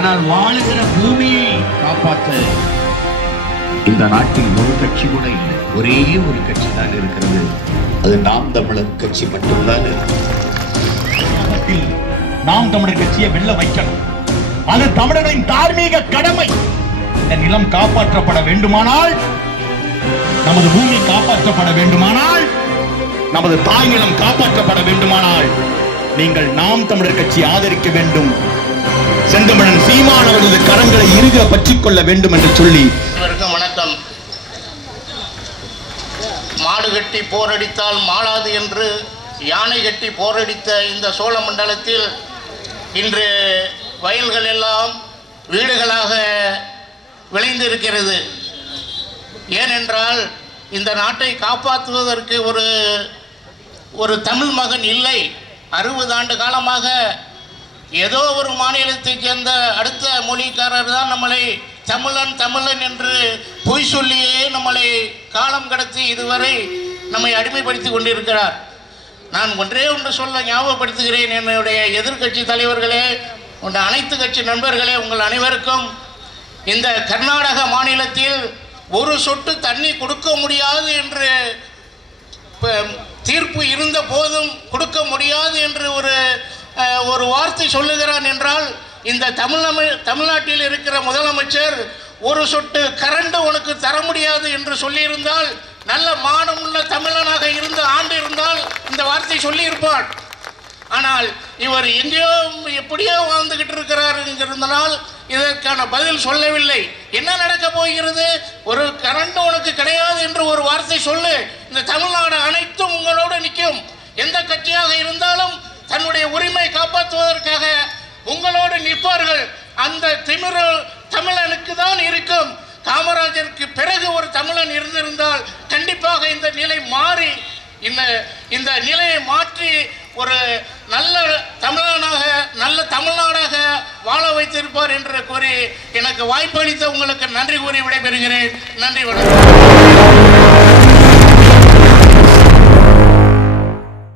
ஆனால் வாழுகிற பூமியை காப்பாற்ற இந்த நாட்டில் ஒரு கட்சி கூட இல்லை. ஒரே ஒரு கட்சி தான் இருக்கிறது. அது நாம் தமிழர் கட்சி மட்டும்தான் இருக்கிறது. நாம் தமிழர் கட்சியை வெல்ல வைக்கணும். அது தமிழரின் தார்மீக கடமை. இந்த நிலம் காப்பாற்றப்பட வேண்டுமானால், நமது பூமி காப்பாற்றப்பட வேண்டுமானால், நமது தாய் நிலம் காப்பாற்றப்பட வேண்டுமானால் நீங்கள் நாம் தமிழர் கட்சி ஆதரிக்க வேண்டும். செந்தமிழன் சீமான் அவர்களது கரங்களை இறுக பற்றிக் கொள்ள வேண்டும் என்று சொல்லி வணக்கம். மாடு கட்டி போரடித்தால் மாளாது என்று யானை கட்டி போரடித்த இந்த சோழ மண்டலத்தில் இன்று வயல்கள் எல்லாம் வீடுகளாக விளைந்திருக்கிறது. ஏனென்றால் இந்த நாட்டை காப்பாற்றுவதற்கு ஒரு தமிழ் மகன் இல்லை. 60 ஆண்டு காலமாக ஏதோ ஒரு மாநிலத்தைச் சேர்ந்த அடுத்த மொழிக்காரர் தான் நம்மளை தமிழன் என்று பொய் சொல்லியே நம்மளை காலம் கடத்தி இதுவரை நம்மை அடிமைப்படுத்தி கொண்டிருக்கிறார். நான் ஒன்றே ஒன்று சொல்ல ஞாபகப்படுத்துகிறேன். என்னுடைய எதிர்கட்சி தலைவர்களே, அனைத்து கட்சி நண்பர்களே, உங்கள் அனைவருக்கும் இந்த கர்நாடக மாநிலத்தில் ஒரு சொட்டு தண்ணி கொடுக்க முடியாது என்று தீர்ப்பு இருந்த போதும் கொடுக்க முடியாது என்று ஒரு வார்த்தை சொல்லுகிறான் என்றால், இந்த தமிழ்நாட்டில் இருக்கிற முதலமைச்சர் ஒரு சொட்டு கரண்ட் உனக்கு தர முடியாது என்று சொல்லியிருந்தால், நல்ல மானமுள்ள தமிழனாக இருந்து ஆண்டு இருந்தால் இந்த வார்த்தை சொல்லியிருப்பான். ஆனால் இவர் எங்கேயோ எப்படியோ வாழ்ந்துகிட்டு இருக்கிறார் என்கிறதுனால் இதற்கான பதில் சொல்லவில்லை. என்ன நடக்க போகிறது? ஒரு கரண்ட் உனக்கு கிடையாது என்று ஒரு வார்த்தை சொல்லு, இந்த தமிழ்நாடு அனைத்தும் உங்களோடு நிற்கும். எந்த கட்சியாக இருந்தாலும் தன்னுடைய உரிமை காப்பாற்றுவதற்காக உங்களோடு நிற்பார்கள். அந்த திமிரு தமிழனுக்கு தான் இருக்கும். காமராஜருக்கு பிறகு ஒரு தமிழன் இருந்திருந்தால் கண்டிப்பாக இந்த நிலை மாறி இந்த நிலையை மாற்றி ஒரு நல்ல தமிழனாக நல்ல தமிழ்நாடாக வாழ வைத்திருப்பார் என்று கூறி எனக்கு வாய்ப்பளித்த உங்களுக்கு நன்றி கூறி விடைபெறுகிறேன். நன்றி, வணக்கம்.